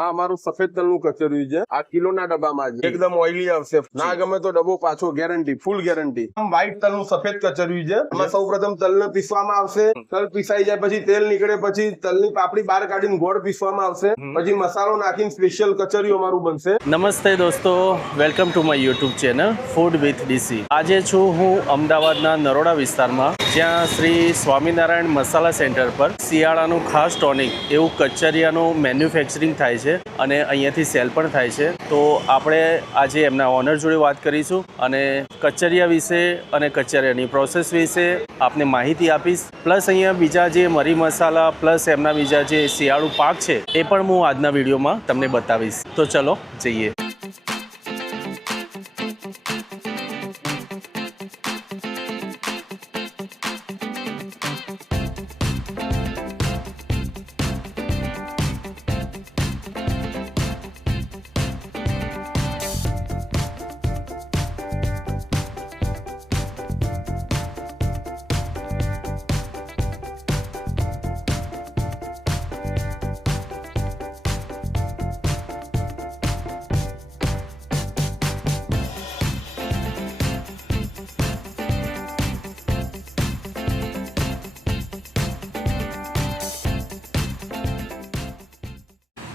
આ અમારું સફેદ તલનું કચરિયું છે. આ કિલોના ડબ્બામાં છે. એકદમ ઓઇલી આવશે. ના ગમે તો ડબ્બો પાછો, ગેરંટી, ફૂલ ગેરંટી. વ્હાઈટ તલનું સફેદ કચરિયું છે. એમાં સૌપ્રથમ તલને પીસવામાં આવશે. તલ પીસાઈ જાય પછી તેલ નીકળે પછી તલની પાપડી બહાર કાઢીને ગોળ પીસવામાં આવશે. પછી મસાલો નાખીને સ્પેશિયલ કચરિયું અમારું બનશે. નમસ્તે દોસ્તો, welcome to my YouTube channel food with DC. આજે છું હું અમદાવાદના નરોડા વિસ્તારમાં, જ્યાં શ્રી સ્વામિનારાયણ મસાલા સેન્ટર પર શિયાળાનું ખાસ ટોનિક એવું કચરિયાનું મેન્યુફેક્ચરિંગ થાય છે અને અહીંયાથી સેલ પણ થાય છે. તો આપણે આજે એમના ઓનર જોડે વાત કરીશું અને કચરિયા વિશે અને કચરિયાની પ્રોસેસ વિશે આપને માહિતી આપીશ. પ્લસ અહીંયા બીજા જે મરી મસાલા પ્લસ એમના બીજા જે શિયાળુ પાક છે એ પણ હું આજના વિડીયોમાં તમને બતાવીશ. તો ચલો જઈએ.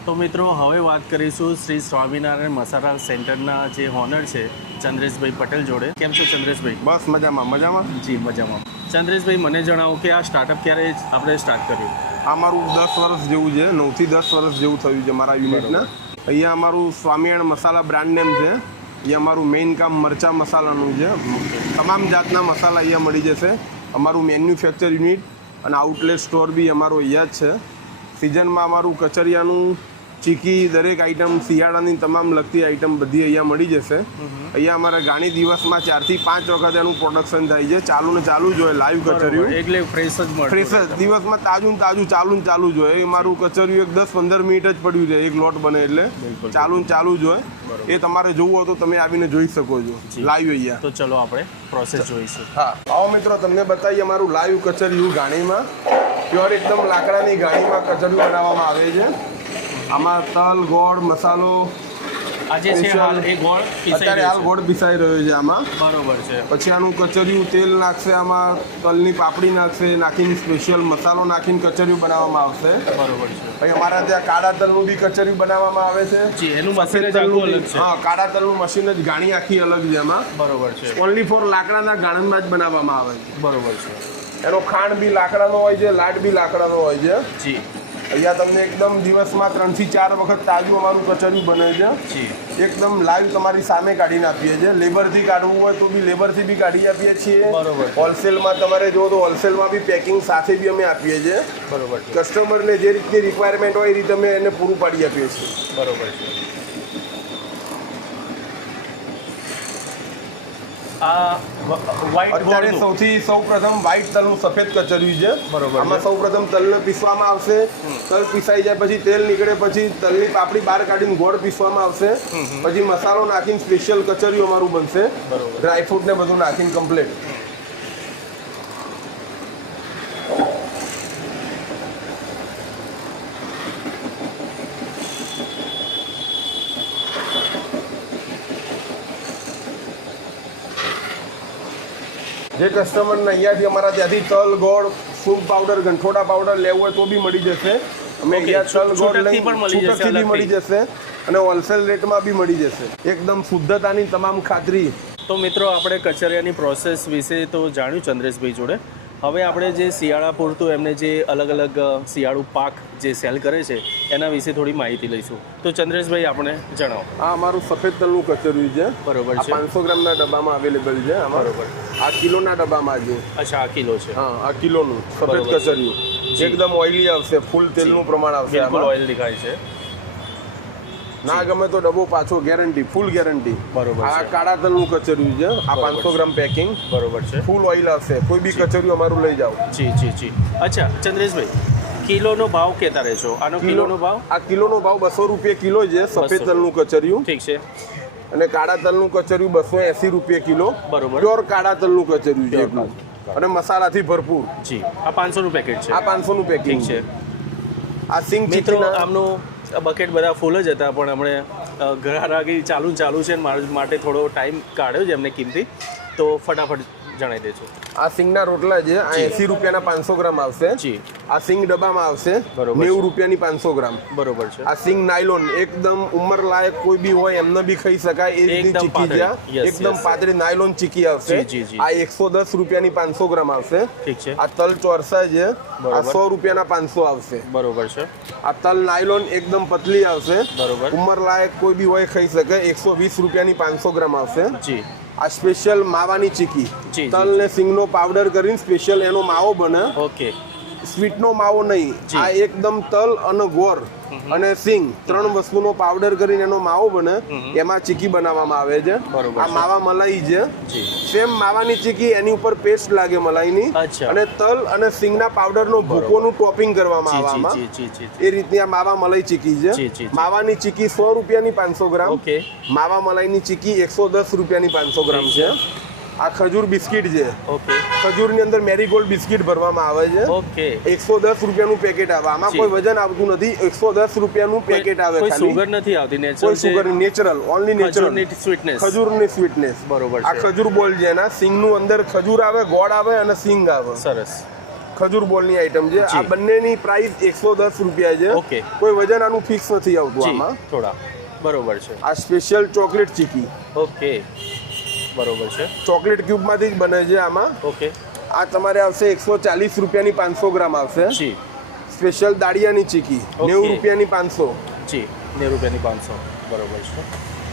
તો મિત્રો, હવે વાત કરીશું શ્રી સ્વામિનારાયણ મસાલા સેન્ટરના જે ઓનર છે ચંદ્રેશભાઈ પટેલ જોડે. કેમ છો ચંદ્રેશભાઈ? બસ મજામાં મજામાં. જી મજામાં. ચંદ્રેશભાઈ, મને જણાવો કે આ સ્ટાર્ટઅપ ક્યારે આપણે સ્ટાર્ટ કર્યું? આ મારું 10 વર્ષ જેવું છે. 9 થી 10 વર્ષ જેવું થયું છે મારા યુનિટના. અહીંયા અમારું સ્વામિનારાયણ મસાલા બ્રાન્ડ નેમ છે. અહીંયા અમારું મેઇન કામ મરચા મસાલાનું છે. તમામ જાતના મસાલા અહીંયા મળી જશે. અમારું મેન્યુફેક્ચર યુનિટ અને આઉટલેટ સ્ટોર બી અમારો અહીંયા જ છે. સિઝનમાં અમારું કચરિયાનું ચીકી દરેક આઈટમ, શિયાળાની તમામ લગતી આઈટમ બધી અહીંયા મળી જશે. અહીંયા અમારે ઘણી દિવસમાં 4 થી 5 વખત એનું પ્રોડક્શન થાય છે. ચાલુ ને ચાલુ જ હોય લાઈવ કચરિયું. એટલે ફ્રેશ જ મળે. ફ્રેશ જ દિવસમાં તાજું ને તાજું, ચાલુ ને ચાલુ જ હોય. એ મારું કચરિયું એક 10-15 મિનિટ જ પડ્યું છે. એક લોટ બને એટલે ચાલુ ને ચાલુ જ હોય. એ તમારે જોવું હોય તો તમે આવીને જોઈ શકો છો લાઈવ અહીંયા. તો ચલો આપણે પ્રોસેસ જોઈશું. હા, આવો મિત્રો, તમને બતાવીએ અમારું લાઈવ કચરિયું ગાણીમાં. પ્યોર એકદમ લાકડાની ગાણીમાં કચરિયું બનાવવામાં આવે છે. આમાં તલ, ગોળ, મસાલો આજે છે હાલ એ ગોળ અત્યારે હાલ ગોળ પીસાઈ રહ્યો છે આમાં. બરોબર છે. પછી આનું કચરિયું તેલ નાખશે, આમાં તલની પાપડી નાખશે, નાખીને સ્પેશિયલ મસાલો નાખીને કચરિયું બનાવવામાં આવશે. બરોબર છે. પછી અમારા ત્યાં કાળા તલનું બી કચરિયું બનાવવામાં આવે છે. જી, એનું મશીન જ આખું અલગ છે. હા, કાળા તલનું મશીન જ ગાણી આખી અલગ છે એમાં. બરોબર છે. ઓનલી ફોર લાકડાના ગાણમાં જ બનાવવામાં આવે છે. બરોબર છે. એનો ખાંડ બી લાકડાનો હોય છે, લાડ બી લાકડાનો હોય છે. જી. અહીંયા તમને એકદમ દિવસમાં 3 થી 4 વખત તાજું અમારું કચરિયું બને છે. જી. એકદમ લાઈવ તમારી સામે કાઢીને આપીએ છીએ. લેબરથી કાઢવું હોય તો બી લેબરથી બી કાઢી આપીએ છીએ. બરોબર. હોલસેલમાં તમારે જો તો હોલસેલમાં બી પેકિંગ સાથે બી અમે આપીએ છીએ. બરોબર. કસ્ટમરને જે રીતની રિક્વાયરમેન્ટ હોય એ રીતે અમે એને પૂરું પાડી આપીએ છીએ. બરોબર છે. આ અત્યારે સૌપ્રથમ વ્હાઈટ તલનું સફેદ કચરિયું છે. બરોબર. આમાં સૌપ્રથમ તલને પીસવામાં આવશે. તલ પીસાઈ જાય પછી તેલ નીકળે પછી તલની પાપડી બહાર કાઢીને ગોળ પીસવામાં આવશે. પછી મસાલો નાખીને સ્પેશિયલ કચરિયું અમારું બનશે. ડ્રાયફ્રૂટ ને બધું નાખીને કમ્પ્લીટ. જે કસ્ટમરને અહીંયાથી અમારા ત્યાંથી તલ, ગોળ, સૂપ પાવડર, ગંઠોડા પાવડર લેવું હોય તો બી મળી જશે. અમે અહીંયા તલ, ગોળ છૂટકથી બી મળી જશે અને હોલસેલ રેટમાં બી મળી જશે. એકદમ શુદ્ધતાની તમામ ખાતરી. તો મિત્રો, આપણે કચરિયાની પ્રોસેસ વિશે તો જાણ્યું ચંદ્રેશભાઈ જોડે. હવે આપણે જે શિયાળા પૂરતું એમને જે અલગ અલગ શિયાળુ પાક જે સેલ કરે છે એના વિશે થોડી માહિતી લઈશું. તો ચંદ્રેશભાઈ, આપણે જણાવો. આ અમારું સફેદ તલનું કચરિયું છે. બરોબર છે. 500 ગ્રામના ડબ્બામાં અવેલેબલ છે. બરોબર. આ કિલોના ડબ્બામાં છે. અચ્છા, આ કિલો છે. હા, આ કિલોનું સફેદ કચરિયું એકદમ ઓઇલી આવશે. ફૂલ તેલનું પ્રમાણ આવશે. બિલકુલ ઓઇલ દેખાય છે. ના ગમે તો ડબ્બો પાછો, ગેરંટી, ફૂલ ગેરંટી. બરોબર. આ કાળા તલનું કચરિયું છે. આ 500 ગ્રામ પેકિંગ. બરોબર છે. ફૂલ ઓઇલ આવશે. કોઈ બી કચરિયું અમારું લઈ જાઓ. જી જી જી. અચ્છા ચંદ્રેશભાઈ, કિલોનો ભાવ કહેતા રહેશો. આનો કિલોનો ભાવ? આ કિલોનો ભાવ 200 રૂપિયા કિલો છે. સફેદ તલનું કચરિયું. ઠીક છે. અને કાળા તલનું કચરિયું 280 રૂપિયા કિલો. બરોબર. પ્યોર કાળા તલનું કચરિયું છે એટલું. અને મસાલાથી ભરપૂર. જી. આ 500 નું પેકેટ છે. આ 500 નું પેકિંગ છે. આ સિંગ મિત્રો ચીકીના આમનું બકેટ બધા ફૂલ જ હતા, પણ હમણે ઘરાગી ચાલુ છે ને મારા માટે થોડો ટાઈમ કાઢ્યો છે એમને કિંમતી, તો ફટાફટ જણાવી દેજો. આ સિંગના રોટલા છે, આ 80 રૂપિયાના 500 ગ્રામ આવશે. જી. આ સિંગ ડબ્બામાં આવશે બરોબર. 90 રૂપિયાની 500 ગ્રામ. બરોબર છે. આ સિંગ નાયલોન એકદમ ઉંમર લાયક કોઈ બી હોય એમને બી ખાઈ શકાય એ રીતની એકદમ ચીકી છે. પાતળી. એકદમ પાતળી નાયલોન ચીકી આવશે. જી, જી. આ 110 રૂપિયાની 500 ગ્રામ આવશે. ઠીક છે. આ તલ ચોરસા છે, આ બરોબર. 100 રૂપિયાના 500 આવશે. બરોબર છે. આ તલ નાયલોન એકદમ પતલી આવશે. બરોબર. ઉંમર લાયક કોઈ બી હોય ખાઈ શકે. 120 રૂપિયાની 500 ગ્રામ આવશે. જી. આ સ્પેશિયલ માવાની ચીકી, જી, તલ ને સિંગનો પાવડર કરીને સ્પેશિયલ એનો માવો બને. ઓકે. સ્વીટનો માવો નહીં, જી. આ એકદમ તલ અને ગોળ અને સિંગ 3 વસ્તુનો પાવડર કરીને એનો માવો બને, એમાં ચીકી બનાવવામાં આવે છે. બરોબર આ છે. માવા મલાઈ છે. જી. સેમ માવાની ચીકી, એની ઉપર પેસ્ટ લાગે મલાઈની, અચ્છા. અને તલ અને સિંગના પાવડરનો ભૂકોનું ટોપિંગ કરવામાં જી, આવવામાં. જી, જી, જી, એ રીતની આ માવા મલાઈ ચીકી જી, છે. જી. માવાની ચીકી 100 રૂપિયાની 500 ગ્રામ. ઓકે. માવા મલાઈની ચીકી 110 રૂપિયાની 500 ગ્રામ છે. આ ખજૂર બિસ્કિટ છે. ઓકે. ખજૂરની અંદર મેરીગોલ્ડ બિસ્કિટ ભરવામાં આવે છે. ઓકે. 110 રૂપિયાનું પેકેટ આવે. આમાં જી. કોઈ વજન આવતું નથી. 110 રૂપિયાનું પેકેટ આવે. કોઈ ખાલી સુગર નથી આવતી, કોઈ natural sugar, natural, only natural. ખજૂરની સ્વીટનેસ. ખજૂરની સ્વીટનેસ. બરોબર આ છે. ખજૂર બોલ છે, એના સિંગનું અંદર ખજૂર આવે, ગોળ આવે અને સિંગ આવે. સરસ. ખજૂર બોલની આઈટમ છે. આ જી. બંનેની પ્રાઇસ 110 રૂપિયા છે. ઓકે. કોઈ વજન આનું ફિક્સ નથી આવતું જી. આમાં. થોડા. બરોબર છે. આ સ્પેશિયલ ચોકલેટ ચીકી, ઓકે. બરોબર છે. ચોકલેટ ક્યુબમાંથી જ બને છે આમાં. ઓકે. આ તમારે આવશે 140 રૂપિયાની 500 ગ્રામ આવશે. જી. સ્પેશિયલ દાળિયાની ચીકી ઓકે. 90 રૂપિયાની 500. જી. 90 રૂપિયાની 500. બરોબર છે.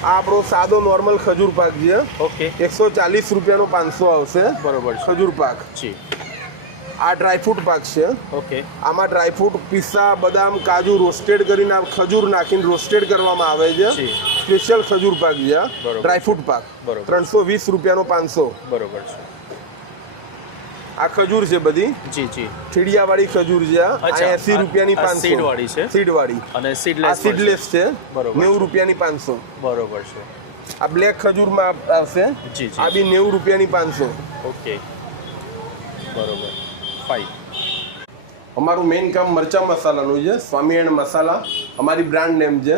આ આપણો સાદો નોર્મલ ખજૂર પાક છે, ઓકે. 140 રૂપિયાનો 500 આવશે. બરોબર છે. ખજૂર પાક. જી. આ ડ્રાયફ્રૂટ પાક છે. ઓકે. આમાં ડ્રાયફ્રૂટ, પિસ્તા, બદામ, કાજુ રોસ્ટેડ કરીને આ ખજૂર નાખીને રોસ્ટેડ કરવામાં આવે છે. જી. સ્પેશિયલ ખજૂર પાક છે આ. બરોબર. ડ્રાયફ્રૂટ પાક બરોબર. 320 રૂપિયાનો 500. બરોબર છે. આ ખજૂર છે બધી જી, જી. ઠીડિયાવાળી ખજૂર છે આ. અચ્છા. 80 રૂપિયાની આ 500. સીડવાળી છે? સીડવાળી. અને આ સીડલેસ સીડલેસ છે. બરોબર. 90 રૂપિયાની 500. બરોબર છે. આ બ્લેક ખજૂરમાં આવશે. જી, જી. આ બી 90 રૂપિયાની 500. ઓકે. બરોબર. ફાઇન. અમારું મેઇન કામ મરચા મસાલાનું છે. સ્વામિનારાયણ મસાલા અમારી બ્રાન્ડ નેમ છે.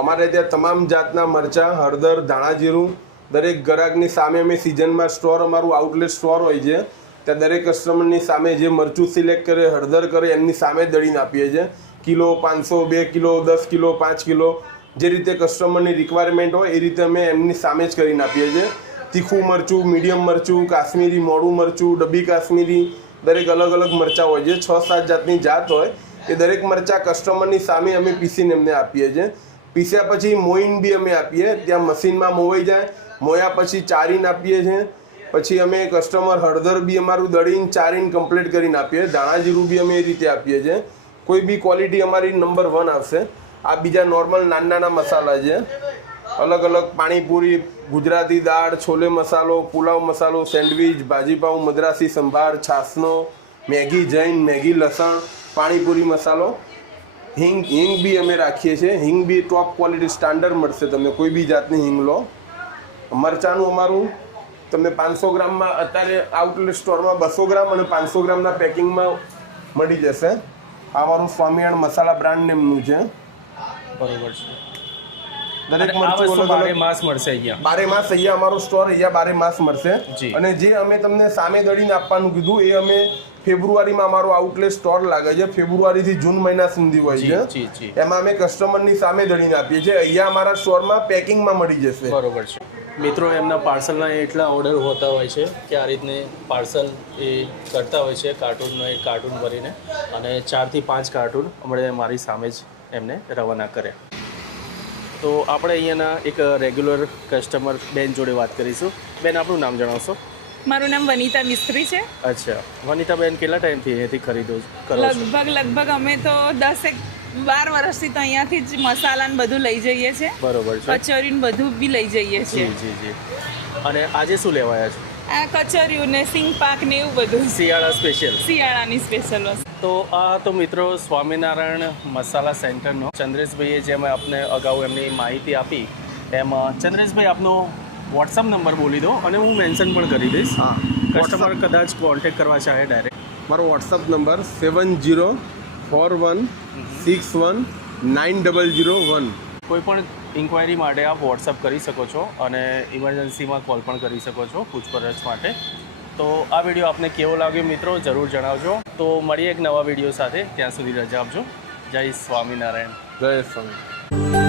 અમારે ત્યાં તમામ જાતના મરચા, હળદર, ધાણા જીરું દરેક ગ્રાહકની સામે અમે સિઝનમાં સ્ટોર, અમારું આઉટલેટ સ્ટોર હોય છે. ત્યાં દરેક કસ્ટમરની સામે જે મરચું સિલેક્ટ કરે, હળદર કરે, એમની સામે દળીને આપીએ છીએ. કિલો, 500, 2 કિલો, 10 કિલો, 5 કિલો, જે રીતે કસ્ટમરની રિક્વાયરમેન્ટ હોય એ રીતે અમે એમની સામે જ કરીને આપીએ છીએ. તીખું મરચું, મીડિયમ મરચું, કાશ્મીરી મોડું મરચું, ડબ્બી કાશ્મીરી, દરેક અલગ અલગ મરચાં હોય છે. 6-7 જાતની જાત હોય. એ દરેક મરચાં કસ્ટમરની સામે અમે પીસીને એમને આપીએ છીએ. પીસ્યા પછી મોઈન બી અમે આપીએ. ત્યાં મશીનમાં મોવાઈ જાય, મોયા પછી ચારીને આપીએ છીએ. પછી અમે કસ્ટમર હળદર બી અમારું દળીને ચારીને કમ્પ્લીટ કરીને આપીએ. ધાણા જીરું બી અમે એ રીતે આપીએ છીએ. કોઈ બી ક્વોલિટી અમારી નંબર 1 આવશે. આ બીજા નોર્મલ નાના મસાલા છે. અલગ અલગ પાણીપુરી, ગુજરાતી દાળ, છોલે મસાલો, પુલાવ મસાલો, સેન્ડવિચ, ભાજીપાઉં, મદ્રાસી સંભાર, છાસનો, મેગી જૈન, મેગી લસણ, પાણીપુરી મસાલો, હિંગ બી અમે રાખીએ છીએ. હિંગ બી ટોપ ક્વોલિટી સ્ટાન્ડર્ડ મળશે તમને, કોઈ બી જાતની હિંગ લો. મરચાંનું અમારું તમને 500 ગ્રામમાં અત્યારે આઉટલેટ સ્ટોરમાં 200 ગ્રામ અને 500 ગ્રામના પેકિંગમાં મળી જશે. આ અમારું સ્વામિનારાયણ મસાલા બ્રાન્ડ નેમનું છે. બરોબર છે. દરેક આ મરચું વસ્તુ અલગ બારે અલગ માસ મળશે અહીંયા. બારે માસ અહીંયા અમારો સ્ટોર, અહીંયા બારે માસ મળશે. જી. અને જે અમે તમને સામે દળીને આપવાનું કીધું એ અમે ફેબ્રુઆરીમાં અમારો આઉટલેટ સ્ટોર લાગે છે. ફેબ્રુઆરીથી જૂન મહિના સુધી હોય જી, છે. જી, જી. એમાં અમે કસ્ટમરની સામે દળીને આપીએ છીએ. અહીંયા અમારા સ્ટોરમાં પેકિંગમાં મળી જશે. બરોબર છે. મિત્રો, એમના પાર્સલના એટલા ઓર્ડર હોતા હોય છે કે આ રીતને પાર્સલ એ કરતા હોય છે, કાર્ટૂનનો એક કાર્ટૂન ભરીને, અને 4 થી 5 કાર્ટૂન હમણાં મારી સામે જ એમને રવાના કરે. તો આપણે અહીંયાના એક રેગ્યુલર કસ્ટમર બેન જોડે વાત કરીશું. બેન, આપણું નામ જણાવશો? મારું નામ વનિતા મિસ્ત્રી છે. અચ્છા. વનિતાબેન, કેટલા ટાઈમથી અહીંયાથી ખરીદો કરો છો? લગભગ અમે તો 10-12 વર્ષથી તો અહીંયાથી જ મસાલા ને બધું લઈ જઈએ છીએ. બરોબર છે. કચોરી ને બધું બી લઈ જઈએ છીએ. જી, જી, જી. અને આજે શું લેવાયા છે? આ કચોરીઓ ને સિંગ પાક ને એવું બધું શિયાળા સ્પેશિયલ. શિયાળાની સ્પેશિયલ વસ્તુ. તો આ તો મિત્રો સ્વામિનારાયણ મસાલા સેન્ટરનો ચંદ્રેશભાઈએ જેમ આપને અગાઉ એમની માહિતી આપી એમ ચંદ્રેશભાઈ આપનો વોટ્સઅપ નંબર બોલી દો અને હું મેન્શન પણ કરી દઈશ. હા, કસ્ટમર કદાચ કોન્ટેક્ટ કરવા ચાહે ડાયરેક્ટ. મારો વોટ્સઅપ નંબર 704161 9001. કોઈ પણ ઇન્ક્વાયરી માટે આપ વોટ્સઅપ કરી શકો છો અને ઇમરજન્સીમાં કોલ પણ કરી શકો છો પૂછપરછ માટે. તો આ વિડીયો આપને કેવો લાગ્યો મિત્રો જરૂર જણાવજો. તો મળીએ એક નવા વિડીયો સાથે, ત્યાં સુધી રજા આપજો. જય સ્વામિનારાયણ. જય સ્વામી.